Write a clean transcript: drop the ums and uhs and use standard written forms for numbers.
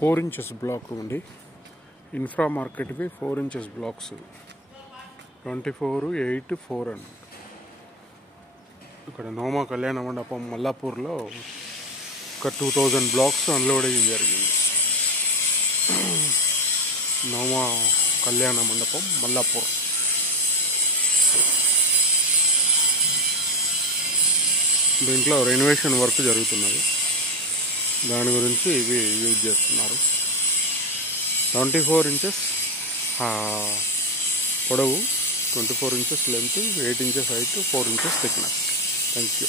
4 inches black ఉంది. Infra మార్కెట్వి 4 inches blocks 24/8/4 అన్నమాట. ఇక్కడ నోమా కళ్యాణ మండపం మల్లాపూర్లో ఒక 2000 బ్లాక్స్ అన్లోడింగ్ జరిగింది. నోమా కళ్యాణ మండపం మల్లాపూర్. దీంట్లో రెనోవేషన్ వర్క్ జరుగుతున్నది. దాని గురించి ఇవి యూజ్ చేస్తున్నారు. 24 inches పొడవు, 24 inches length, 8 inches height, 4 inches thickness. Thank you.